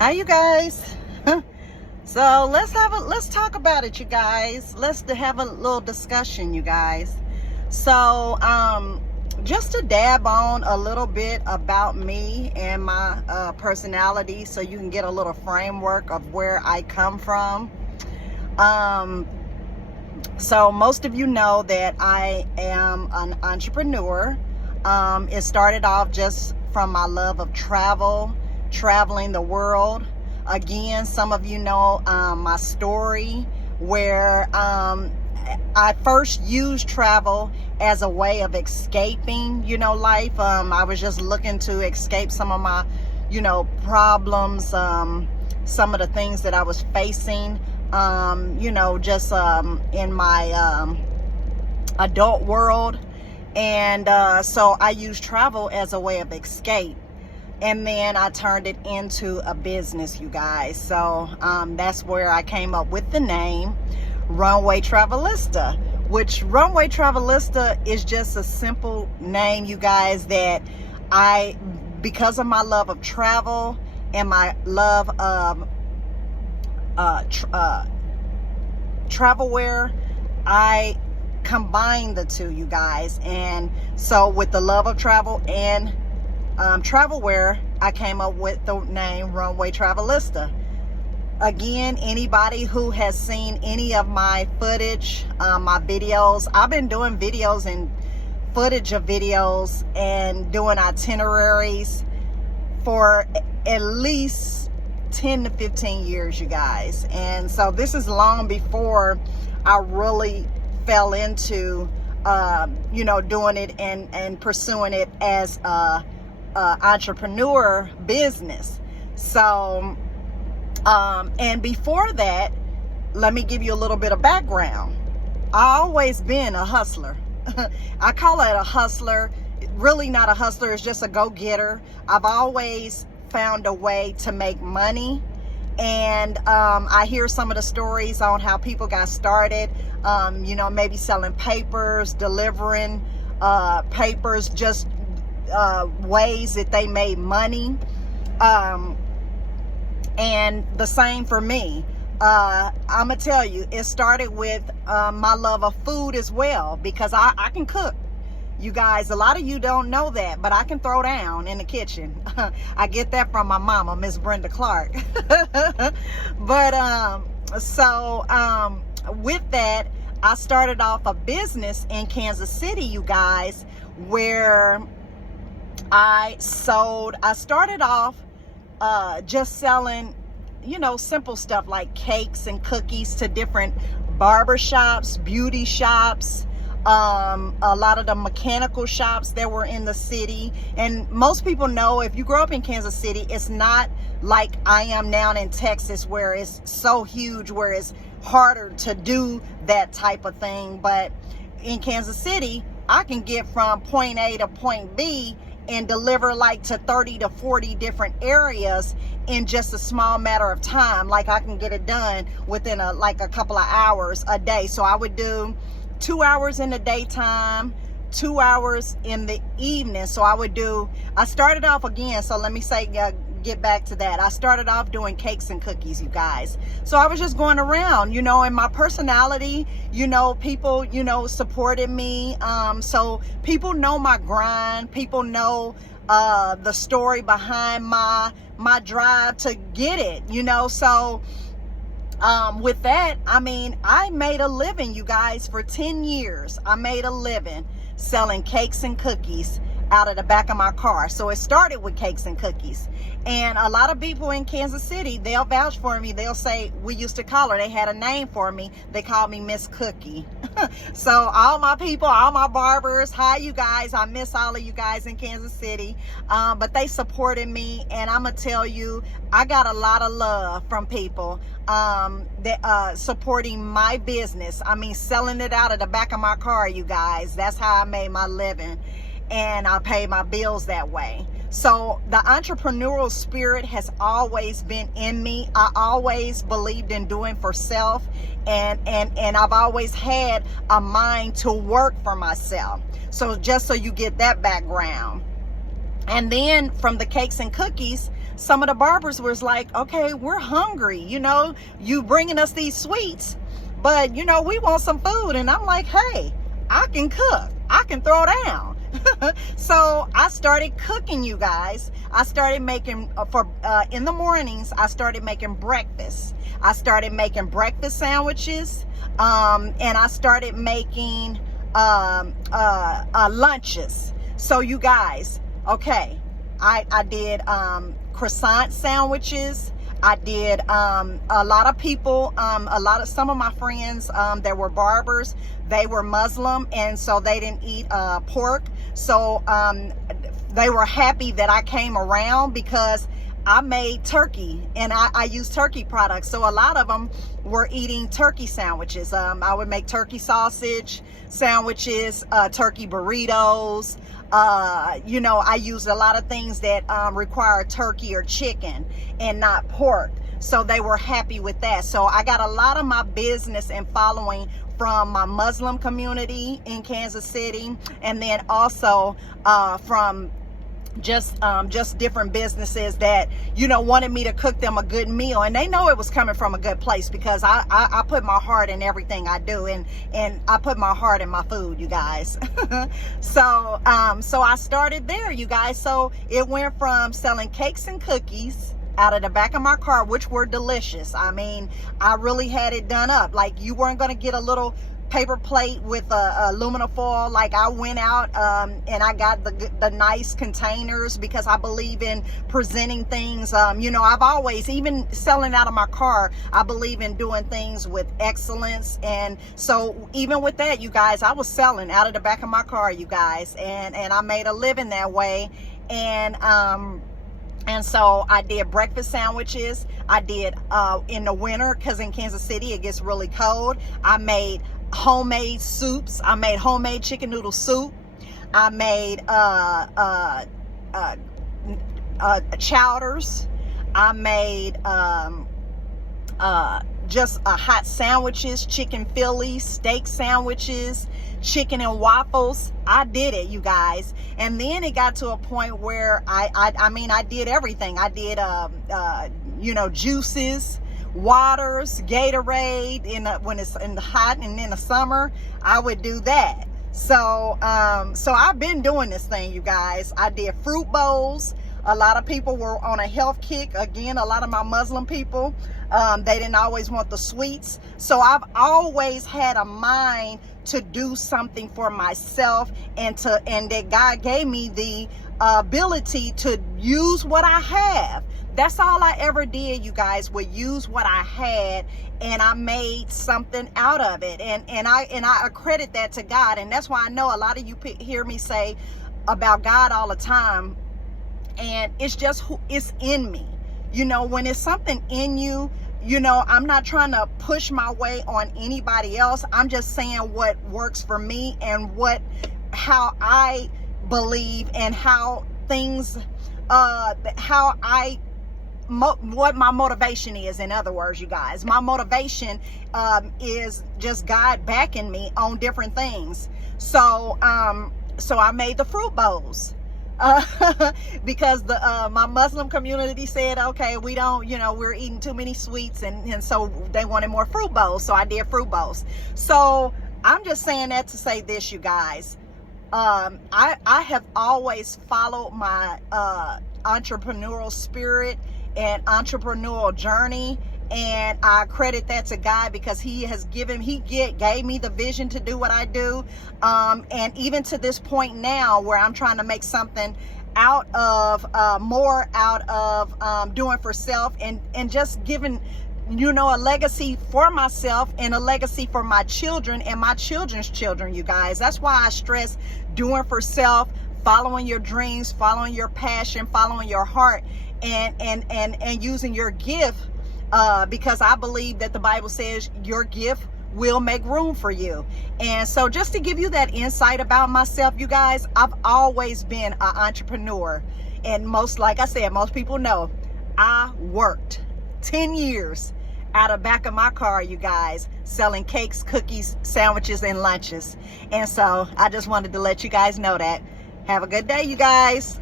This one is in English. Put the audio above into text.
Hi, you guys. So let's talk about it, you guys. Let's have a little discussion, you guys. So just to dab on a little bit about me and my personality, so you can get a little framework of where I come from. So most of you know that I am an entrepreneur. It started off just from my love of traveling the world. Again, some of you know my story, where I first used travel as a way of escaping, life. I was just looking to escape some of my, problems, some of the things that I was facing, just in my adult world. And so I used travel as a way of escape. And then I turned it into a business, you guys. So that's where I came up with the name Runway Travelista, which Runway Travelista is just a simple name, you guys, that because of my love of travel and my love of travel wear, I combined the two, you guys. And so with the love of travel and travel wear, I came up with the name Runway Travelista. Again, anybody who has seen any of my footage, my videos, I've been doing videos and footage of videos and doing itineraries for at least 10 to 15 years, you guys. And so this is long before I really fell into doing it and pursuing it as a entrepreneur business. So and before that, let me give you a little bit of background. I always been a hustler. I call it a hustler. Really not a hustler, it's just a go-getter. I've always found a way to make money. And I hear some of the stories on how people got started, maybe selling papers, delivering papers, just ways that they made money. And the same for me. I'm gonna tell you, it started with my love of food as well, because I can cook. You guys, a lot of you don't know that, but I can throw down in the kitchen. I get that from my mama, Miss Brenda Clark. But with that, I started off a business in Kansas City, you guys, where I started off just selling, simple stuff like cakes and cookies to different barber shops, beauty shops, a lot of the mechanical shops that were in the city. And most people know, if you grow up in Kansas City, it's not like I am now in Texas, where it's so huge, where it's harder to do that type of thing. But in Kansas City, I can get from point A to point B and deliver like to 30 to 40 different areas in just a small matter of time. Like I can get it done within a couple of hours a day. So I would do 2 hours in the daytime, 2 hours in the evening. So I started off again. So let me say, get back to that. I started off doing cakes and cookies, you guys. So I was just going around, and my personality, people, supported me. So people know my grind. People know the story behind my drive to get it, So with that, I made a living, you guys, for 10 years. I made a living selling cakes and cookies out of the back of my car. So it started with cakes and cookies. And a lot of people in Kansas City, they'll vouch for me. They'll say, we used to call her, they had a name for me. They called me Miss Cookie. So all my people, all my barbers, hi you guys. I miss all of you guys in Kansas City. But they supported me. And I'm going to tell you, I got a lot of love from people that supporting my business. Selling it out of the back of my car, you guys. That's how I made my living. And I pay my bills that way. So the entrepreneurial spirit has always been in me. I always believed in doing for self, and I've always had a mind to work for myself. So just so you get that background. And then from the cakes and cookies, some of the barbers was like, okay, we're hungry, you know, you bringing us these sweets, but you know, we want some food. And I'm like, hey, I can cook, I can throw down. So I started cooking, you guys. I started making in the mornings, I started making breakfast. I started making breakfast sandwiches, and I started making lunches. So you guys, okay, I did croissant sandwiches. I did a lot of people, some of my friends that were barbers, they were Muslim, and so they didn't eat pork. So they were happy that I came around because I made turkey, and I use turkey products. So a lot of them were eating turkey sandwiches. I would make turkey sausage sandwiches, turkey burritos. You know, I used a lot of things that require turkey or chicken and not pork. So they were happy with that. So I got a lot of my business and following from my Muslim community in Kansas City, and then also from just different businesses that, you know, wanted me to cook them a good meal, and they know it was coming from a good place because I put my heart in everything I do, and I put my heart in my food, you guys. So I started there, you guys. So it went from selling cakes and cookies out of the back of my car, which were delicious. I mean, I really had it done up. Like, you weren't going to get a little paper plate with aluminum foil. Like, I went out and I got the nice containers because I believe in presenting things. You know, I've always, even selling out of my car, I believe in doing things with excellence. And so even with that, you guys, I was selling out of the back of my car, you guys, and I made a living that way. And so I did breakfast sandwiches. I did in the winter, because in Kansas City it gets really cold, I made homemade soups. I made homemade chicken noodle soup. I made chowders. I made just hot sandwiches, chicken Philly, steak sandwiches, chicken and waffles. I did it, you guys. And then it got to a point where I mean, I did everything. I did you know, juices, waters, Gatorade when it's in the hot, and in the summer I would do that. So I've been doing this thing, you guys. I did fruit bowls. A lot of people were on a health kick. Again, a lot of my Muslim people, they didn't always want the sweets. So I've always had a mind to do something for myself, and that God gave me the ability to use what I have. That's all I ever did, you guys, would use what I had, and I made something out of it. And I accredit that to God. And that's why I know a lot of you hear me say about God all the time. And it's just it's in me. You know, when it's something in you, you know, I'm not trying to push my way on anybody else. I'm just saying what works for me, and how I believe, and how things, what my motivation is. In other words, you guys, my motivation is just God backing me on different things. So I made the fruit bowls. Because my Muslim community said, okay, we don't, you know, we're eating too many sweets, and so they wanted more fruit bowls. So I did fruit bowls. So I'm just saying that to say this, you guys. I have always followed my entrepreneurial spirit and entrepreneurial journey, and I credit that to God, because he gave me the vision to do what I do. And even to this point now, where I'm trying to make something out of more out of doing for self, and just giving, you know, a legacy for myself and a legacy for my children and my children's children, you guys. That's why I stress doing for self, following your dreams, following your passion, following your heart, and using your gift, because I believe that the Bible says your gift will make room for you. And so just to give you that insight about myself, you guys, I've always been an entrepreneur. And like I said, most people know I worked 10 years out of back of my car, you guys, selling cakes, cookies, sandwiches, and lunches. And so I just wanted to let you guys know that. Have a good day, you guys.